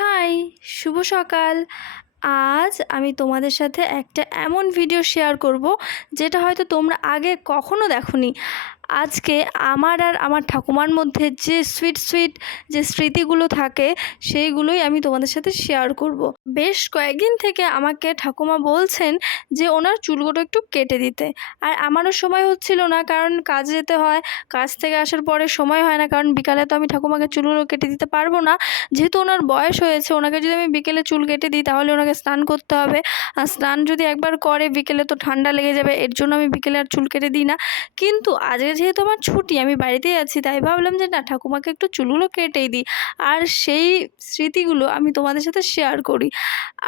High, শুভ সকাল। আজ আমি তোমাদের সাথে একটা এমন ভিডিও শেয়ার করব যেটা হয়তো তোমরা আগে কখনো দেখোনি। আজকে আমার আর আমার ঠাকুমার মধ্যে যে সুইট সুইট যে স্মৃতিগুলো থাকে সেইগুলোই আমি তোমাদের সাথে শেয়ার করব। বেশ কয়েকদিন থেকে আমাকে ঠাকুমা বলছেন যে ওনার চুলগুলো একটু কেটে দিতে, আর আমারও সময় হচ্ছিল না, কারণ কাজে যেতে হয়। কাজ থেকে আসার পরে সময় হয় না, কারণ বিকালে তো আমি ঠাকুমাকে চুলগুলো কেটে দিতে পারবো না। যেহেতু ওনার বয়স হয়েছে, ওনাকে যদি আমি বিকেলে চুল কেটে দিই তাহলে ওনাকে স্নান করতে হবে, আর স্নান যদি একবার করে বিকেলে তো ঠান্ডা লেগে যাবে, এর জন্য আমি বিকেলে আর চুল কেটে দিই না। কিন্তু আজকে যেহেতু আমার ছুটি, আমি বাড়িতেই আছি, তাই ভাবলাম যে না, ঠাকুমাকে একটু চুলগুলো কেটেই দিই, আর সেই স্মৃতিগুলো আমি তোমাদের সাথে শেয়ার করি।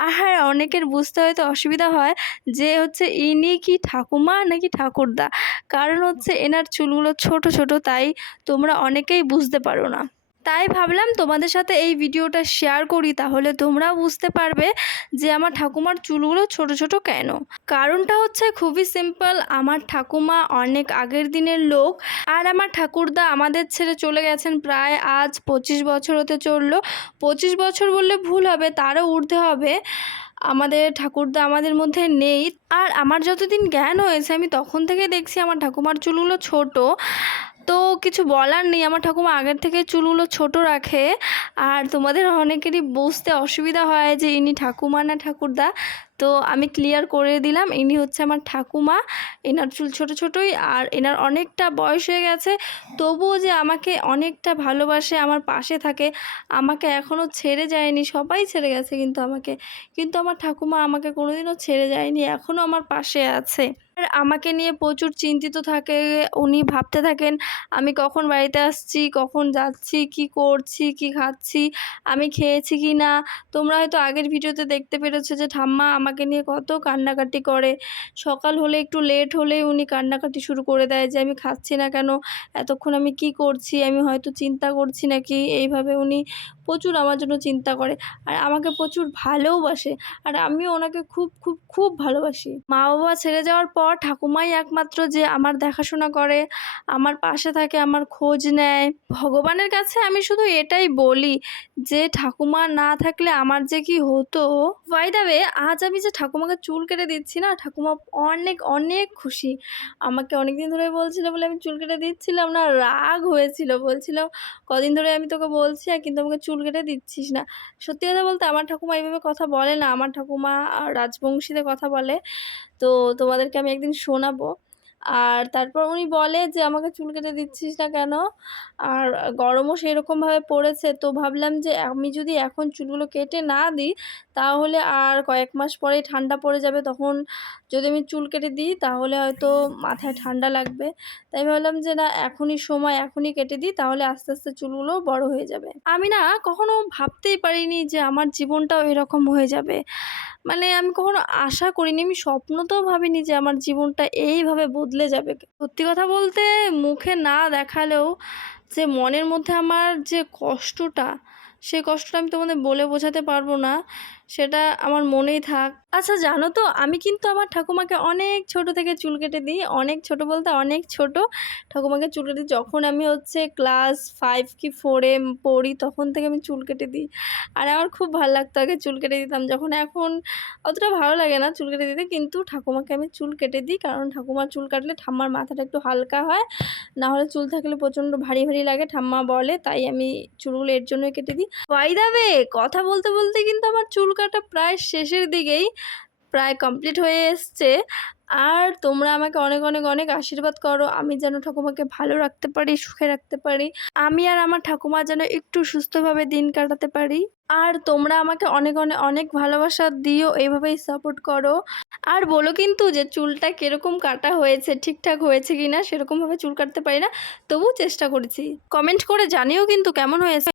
আর হ্যাঁ, অনেকের বুঝতে হয়তো অসুবিধা হয় যে হচ্ছে ইনি কি ঠাকুমা নাকি ঠাকুরদা, কারণ হচ্ছে এনার চুলগুলো ছোট ছোট, তাই তোমরা অনেকেই বুঝতে পারো না। তাই ভাবলাম তোমাদের সাথে এই ভিডিওটা শেয়ার করি, তাহলে তোমরাও বুঝতে পারবে যে আমার ঠাকুমার চুলগুলো ছোট ছোট কেন। কারণটা হচ্ছে খুবই সিম্পল। আমার ঠাকুমা অনেক আগের দিনের লোক, আর আমার ঠাকুরদা আমাদের ছেড়ে চলে গেছেন প্রায় আজ 25 বছর হতে চললো। 25 বছর বললে ভুল হবে, তারও ঊর্ধ্বে হবে। আমাদের ঠাকুরদা আমাদের মধ্যে নেই, আর আমার যতদিন জ্ঞান হয়েছে আমি তখন থেকে দেখছি আমার ঠাকুমার চুলগুলো ছোট। তো কিছু বলার নেই, আমার ঠাকুমা আগের থেকে চুলগুলো ছোট রাখে। আর তোমাদের অনেকেরই বুঝতে অসুবিধা হয় যে ইনি ঠাকুমা না ঠাকুরদা, তো আমি ক্লিয়ার করে দিলাম, ইনি হচ্ছে আমার ঠাকুমা। এনার চুল ছোট ছোটই, আর এনার অনেকটা বয়স হয়ে গেছে, তবুও যে আমাকে অনেকটা ভালোবাসে, আমার পাশে থাকে, আমাকে এখনও ছেড়ে যায়নি। সবাই ছেড়ে গেছে কিন্তু আমার ঠাকুমা আমাকে কোনোদিনও ছেড়ে যায়নি, এখনও আমার পাশে আছে। আর আমাকে নিয়ে প্রচুর চিন্তিত থাকে, উনি ভাবতে থাকেন আমি কখন বাড়িতে আসছি, কখন যাচ্ছি, কি করছি, কি খাচ্ছি, আমি খেয়েছি কি না। তোমরা হয়তো আগের ভিডিওতে দেখতে পেরেছো যে ঠাম্মা আমাকে নিয়ে কত কান্নাকাটি করে। সকাল হলে একটু লেট হলে উনি কান্নাকাটি শুরু করে দেয় যে আমি খাচ্ছি না কেন, এতক্ষণ আমি কি করছি, আমি হয়তো চিন্তা করছি নাকি। এইভাবে উনি প্রচুর আমার জন্য চিন্তা করে, আর আমাকে প্রচুর ভালোবাসে, আর আমিও ওনাকে খুব খুব খুব ভালোবাসি। মা বাবা ছেড়ে যাওয়ার পর ঠাকুমাই একমাত্র যে আমার দেখাশোনা করে, আমার পাশে থাকে, আমার খোঁজ নেয়। ভগবানের কাছে আমি শুধু এটাই বলি যে ঠাকুমা না থাকলে আমার যে কি হতো। বাই দ্য ওয়ে, আজ আমি যে ঠাকুমাকে চুল কেটে দিচ্ছি না, ঠাকুমা অনেক অনেক খুশি। আমাকে অনেকদিন ধরে বলছিল বলে আমি চুল কেটে দিচ্ছিলাম না, রাগ হয়েছিল, বলছিল কদিন ধরে আমি তোকে বলছি আর কিন্তু আমাকে চুল কেটে দিচ্ছিস না। সত্যি কথা বলতে আমার ঠাকুমা এইভাবে কথা বলে না, আমার ঠাকুমা রাজবংশীতে কথা বলে। তো তোমাদেরকে আমি একদিন শোনাবো। আর তারপর উনি বলে যে আমাকে চুল কেটে দিচ্ছিস না কেন, আর গরমও সেরকমভাবে পড়েছে, তো ভাবলাম যে আমি যদি এখন চুলগুলো কেটে না দিই তাহলে আর কয়েক মাস পরেই ঠান্ডা পড়ে যাবে, তখন যদি আমি চুল কেটে দিই তাহলে হয়তো মাথায় ঠান্ডা লাগবে। তাই ভাবলাম যে না, এখনই সময়, এখনই কেটে দিই, তাহলে আস্তে আস্তে চুলগুলো বড় হয়ে যাবে। আমি না কখনো ভাবতেই পারিনি যে আমার জীবনটাও এরকম হয়ে যাবে। মানে আমি কখনো আশা করিনি, আমি স্বপ্নতেও ভাবিনি যে আমার জীবনটা এইভাবে বদলে যাবে। সত্যি কথা বলতে, মুখে না দেখালেও যে মনের মধ্যে আমার যে কষ্টটা, সেই কষ্টটা আমি তোমাদের বলে বোঝাতে পারবো না, সেটা আমার মনেই থাক। আচ্ছা জানো তো, আমি কিন্তু আমার ঠাকুমাকে অনেক ছোট থেকে চুল কেটে দিই, অনেক ছোট বলতে অনেক ছোট। ঠাকুমাকে চুল কেটে যখন আমি হচ্ছে ক্লাস 5 কি 4-এ পড়ি, তখন থেকে আমি চুল কেটে দিই। আর আমার খুব ভালো লাগতো আগে চুল কেটে দিতাম যখন, এখন অতটা ভালো লাগে না চুল কেটে দিতে, কিন্তু ঠাকুমাকে আমি চুল কেটে দিই, কারণ ঠাকুমার চুল কাটলে ঠাম্মার মাথাটা একটু হালকা হয়, না হলে চুল থাকলে প্রচণ্ড ভারী ভারী লাগে ঠাম্মা বলে, তাই আমি চুলগুলো এর জন্যই কেটে দিই। বাই দ্য ওয়ে, কথা বলতে বলতে কিন্তু আমার চুল কাটা প্রায় শেষের দিকেই, প্রায় কমপ্লিট হয়ে এসছে। আর তোমরা আমাকে অনেক অনেক অনেক আশীর্বাদ করো, আমি যেন ঠাকুমাকে ভালো রাখতে পারি, সুখে রাখতে পারি, আমি আর আমার ঠাকুমা যেন একটু সুস্থভাবে দিন কাটাতে পারি। আর তোমরা আমাকে অনেক অনেক অনেক ভালোবাসা দিও, এইভাবেই সাপোর্ট করো। আর বলো কিন্তু যে চুলটা কীরকম কাটা হয়েছে, ঠিকঠাক হয়েছে কি না। সেরকমভাবে চুল কাটতে পারি না, তবু চেষ্টা করেছি। কমেন্ট করে জানিও কিন্তু কেমন হয়েছে।